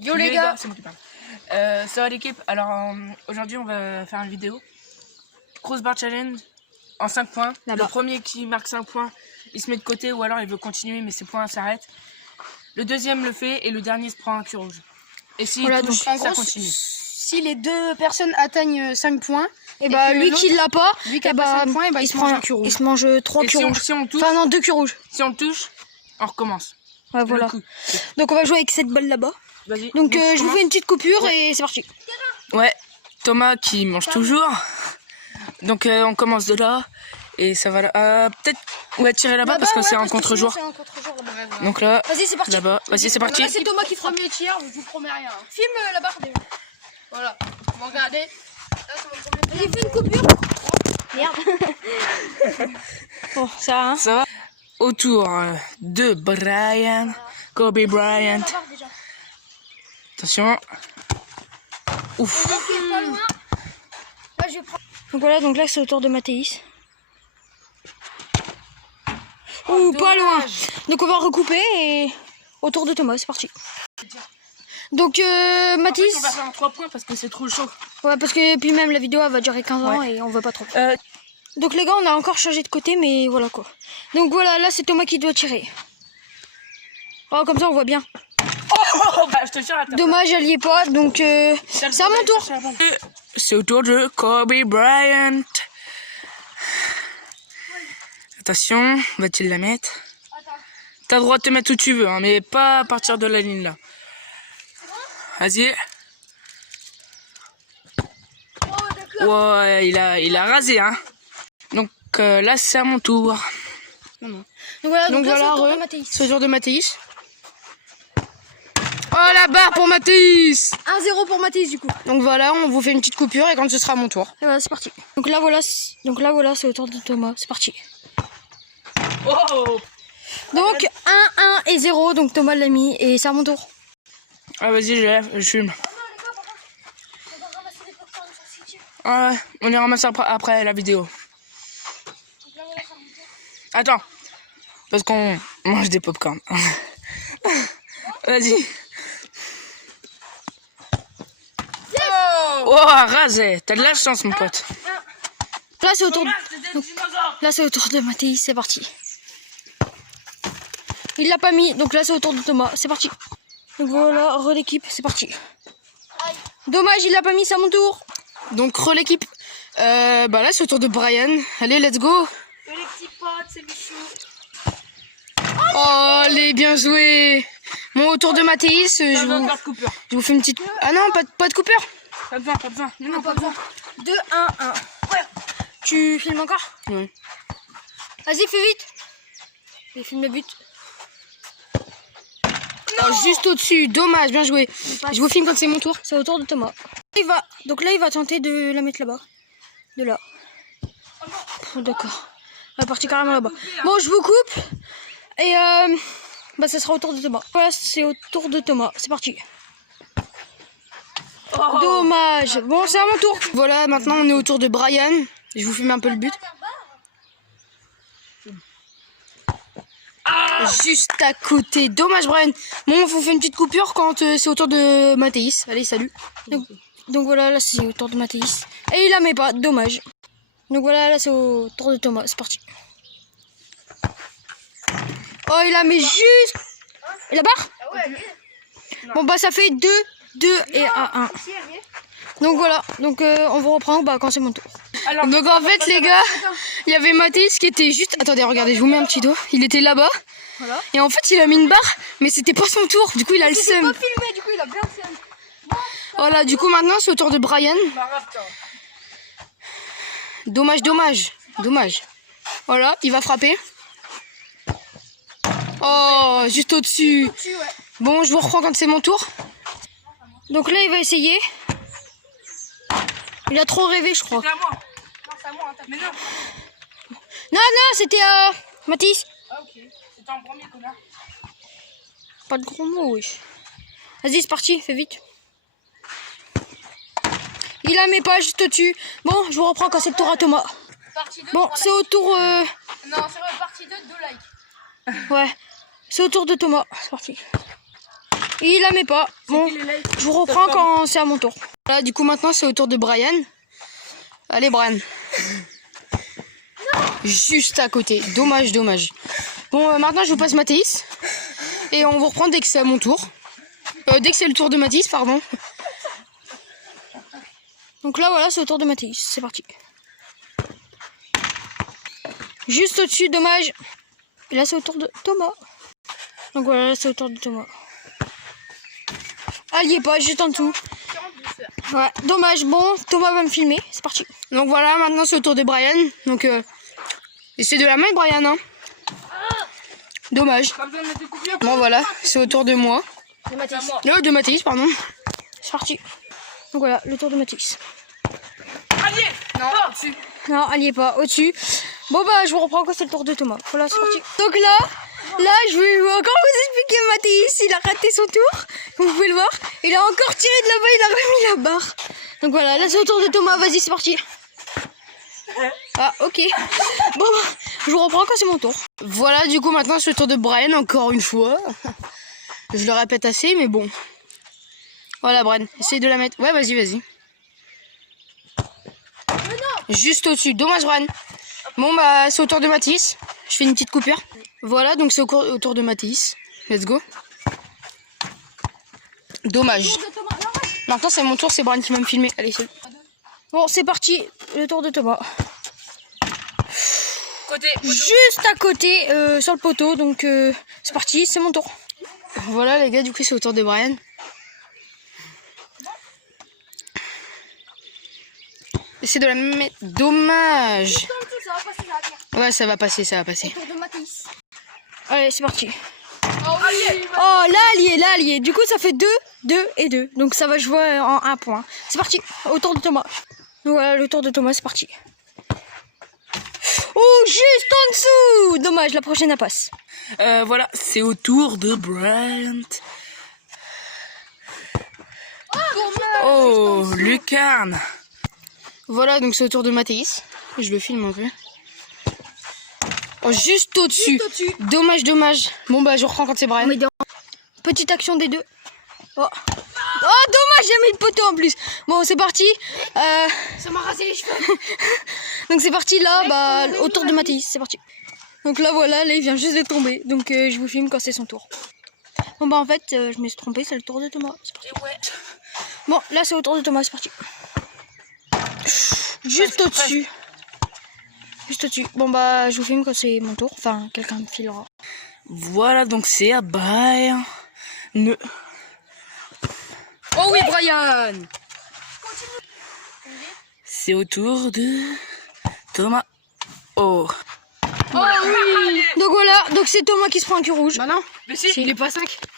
Yo les gars, c'est moi qui parle. Ça va l'équipe. Alors aujourd'hui on va faire une vidéo crossbar challenge en 5 points. Le premier qui marque 5 points, il se met de côté ou alors il veut continuer mais ses points s'arrêtent. Le deuxième le fait et le dernier se prend un cul rouge. Et s'il touche, donc, ça gros, continue. Si les deux personnes atteignent 5 points, et bah lui qui l'a pas, lui qui a pas 5 points, et bah, il se mange un cul rouge. Il se mange 3 culs rouges. Si on touche, enfin non, 2 culs rouges. Si on le touche, on recommence. Ouais, voilà. Donc on va jouer avec cette balle là-bas. Donc je vous fais une petite coupure et c'est parti. Ouais, Thomas qui mange toujours. Donc on commence de là. Et ça va peut-être tirer là-bas parce que c'est un contre-jour. Donc là, vas-y c'est parti. Là-bas, vas-y c'est parti. Là c'est Thomas qui fera mieux tir, je vous promets rien. Filme la barre déjà. Voilà, vous regardez. Là c'est mon premier. Vas-y fais une coupure. Merde. Bon ça hein. Ça va. Autour de Brian, Kobe Bryant. Attention. Ouf. Donc voilà, donc là c'est au tour de Mathéis. Ouh, pas loin. Donc on va recouper et au tour de Thomas, c'est parti. Donc Mathéis. On va faire en 3 points parce que c'est trop chaud. Ouais, parce que puis même la vidéo elle va durer 15 ans et on veut pas trop. Donc les gars, on a encore changé de côté, mais voilà quoi. Donc voilà, là c'est Thomas qui doit tirer. Oh, comme ça on voit bien. Bah, je te jure, dommage, elle y est pas, donc c'est à mon tour. C'est au tour de Kobe Bryant. Attention, va-t-il la mettre? T'as le droit de te mettre où tu veux, hein, mais pas à partir de la ligne là. Vas-y. Ouais, il a rasé, hein. Donc là, c'est à mon tour. Donc voilà, c'est au tour de Mathéis. Oh la barre pour Mathéis. 1-0 pour Mathéis du coup. Donc voilà, on vous fait une petite coupure et quand ce sera mon tour. Et voilà, c'est parti. Donc là voilà, c'est au tour de Thomas. C'est parti. Oh. Donc 1-1 et 0, donc Thomas l'a mis et c'est à mon tour. Ah vas-y, je fume. Ah ouais, on les ramasse après la vidéo. Attends, parce qu'on mange des pop-corn. Vas-y. Oh, rasé, t'as de la chance mon pote. Là c'est au tour de Mathéis, c'est parti. Il l'a pas mis, donc là c'est au tour de Thomas, c'est parti. Donc voilà, l'équipe, c'est parti. Dommage, il l'a pas mis, c'est à mon tour. Donc l'équipe, bah là c'est au tour de Brian. Allez, let's go. Les petits potes, c'est Michou. Oh, allez, bien joué. Bon, au tour de Mathéis, je vous fais une petite... Ah non, pas de coupure. Pas besoin. Non, pas besoin. 2-1-1. Ouais. Tu filmes encore? Oui. Vas-y, fais vite. Et filme le but. Oh, juste au-dessus, dommage, bien joué. Je vous filme quand c'est mon tour. C'est au tour de Thomas. Donc là, il va tenter de la mettre là-bas. De là. Oh, d'accord. Elle est partie carrément là-bas. Bon, je vous coupe. Et bah, ça sera au tour de Thomas. Voilà, c'est au tour de Thomas. C'est parti. Oh. Dommage. Bon, c'est à mon tour. Voilà, maintenant on est au tour de Brian. Je vous filme un peu le but. Juste à côté. Dommage, Brian. Bon, on vous fait une petite coupure quand c'est au tour de Mathéis. Allez, salut. Donc voilà, là c'est au tour de Mathéis. Et il la met pas, dommage. Donc voilà, là c'est au tour de Thomas. C'est parti. Oh, il la met juste. Et la barre? Bon, bah ça fait 2 et 1. Donc voilà, donc on vous reprend quand c'est mon tour. Alors, donc en fait les gars, il y avait Mathéis qui était juste... Attendez, regardez, je vous mets un petit dos. Il était là-bas. Voilà. Et en fait il a mis une barre, mais c'était pas son tour. Du coup il a le seum. Pas filmé, du coup il a bien le seum. Voilà, du coup maintenant c'est au tour de Brian. Dommage. Voilà, il va frapper. Oh, juste au-dessus. Bon, je vous reprends quand c'est mon tour. Donc là il va essayer. Il a trop rêvé, je crois. C'est à moi. Non, c'est à moi. Mais non. Non, c'était Mathéis. Ah, ok. C'était en premier, connard. Pas de gros mots, oui. Vas-y, c'est parti, fais vite. Il la met pas juste au-dessus. Bon, je vous reprends quand c'est le tour à Thomas. Bon, c'est au tour... Non, c'est vrai, partie 2, 2 likes. Ouais, c'est au tour de Thomas. C'est parti. Il la met pas. Bon, je vous reprends quand c'est à mon tour. Voilà, du coup maintenant c'est au tour de Brian. Allez Brian. Juste à côté. Dommage, dommage. Bon, maintenant je vous passe Mathéis. Et on vous reprend dès que c'est à mon tour. Dès que c'est le tour de Mathéis, pardon. Donc là voilà, c'est au tour de Mathéis. C'est parti. Juste au-dessus, dommage. Et là c'est au tour de Thomas. Donc voilà, là, c'est au tour de Thomas. Ah, il y est pas, juste en dessous. Ouais, dommage. Bon, Thomas va me filmer. C'est parti. Donc voilà, maintenant c'est au tour de Brian. Donc, essaie de la mettre, Brian. Hein. Dommage. Bon, voilà, c'est au tour de moi. De Mathéis, pardon. C'est parti. Donc voilà, le tour de Mathéis. Allez. Non, au-dessus. Non, elle y est pas, au-dessus. Bon bah je vous reprends quand c'est le tour de Thomas. Voilà, c'est parti. Donc là, je vais encore vous expliquer Mathéis. Il a raté son tour, comme vous pouvez le voir. Il a encore tiré de là-bas, il a remis la barre. Donc voilà, là c'est au tour de Thomas, vas-y c'est parti. Ah ok. Bon bah, je vous reprends quand c'est mon tour. Voilà, du coup maintenant c'est le tour de Brian, encore une fois. Je le répète assez, mais bon. Voilà Brian, essaye de la mettre. Ouais, vas-y, vas-y. Juste au-dessus, dommage Brian. Bon bah c'est au tour de Mathéis. Je fais une petite coupure. Voilà, donc c'est au tour de Mathéis. Let's go. Dommage. Maintenant c'est mon tour, c'est Brian qui va me filmer. Allez, c'est bon, c'est parti, le tour de Thomas. Côté. Juste à côté, sur le poteau, donc c'est parti, c'est mon tour. Voilà les gars, du coup c'est au tour de Brian. Essaye de la mettre. Dommage. Ouais, ça va passer, ça va passer. Allez, c'est parti. Oh, là, allié. Du coup, ça fait 2, 2 et 2. Donc, ça va jouer en 1 point. C'est parti. Au tour de Thomas. Donc, voilà, le tour de Thomas, c'est parti. Oh, juste en dessous. Dommage, la prochaine, elle passe. Voilà, c'est au tour de Brent. Oh, lucarne. Voilà, donc c'est au tour de Mathéis. Je le filme un peu. Oh, juste au-dessus. Dommage, dommage. Bon, bah, je reprends quand c'est Brian. Petite action des deux. Oh, dommage, j'ai mis le poteau en plus. Bon, c'est parti. Ça m'a rasé les cheveux. Donc, c'est parti là, bah, au tour de Mathéis. C'est parti. Donc là, voilà, là, il vient juste de tomber. Donc, je vous filme quand c'est son tour. Bon, bah, en fait, je me suis trompée, c'est le tour de Thomas. C'est parti. Bon, là, c'est au tour de Thomas, c'est parti. Juste au-dessus. Juste au-dessus. Bon bah je vous filme quand c'est mon tour. Enfin quelqu'un me filera. Voilà, donc c'est à Brian. Oh oui Brian. C'est au tour de Thomas. Oh. Oh oui. Donc voilà, donc c'est Thomas qui se prend un cul rouge. Bah non. Mais si. Il est pas 5.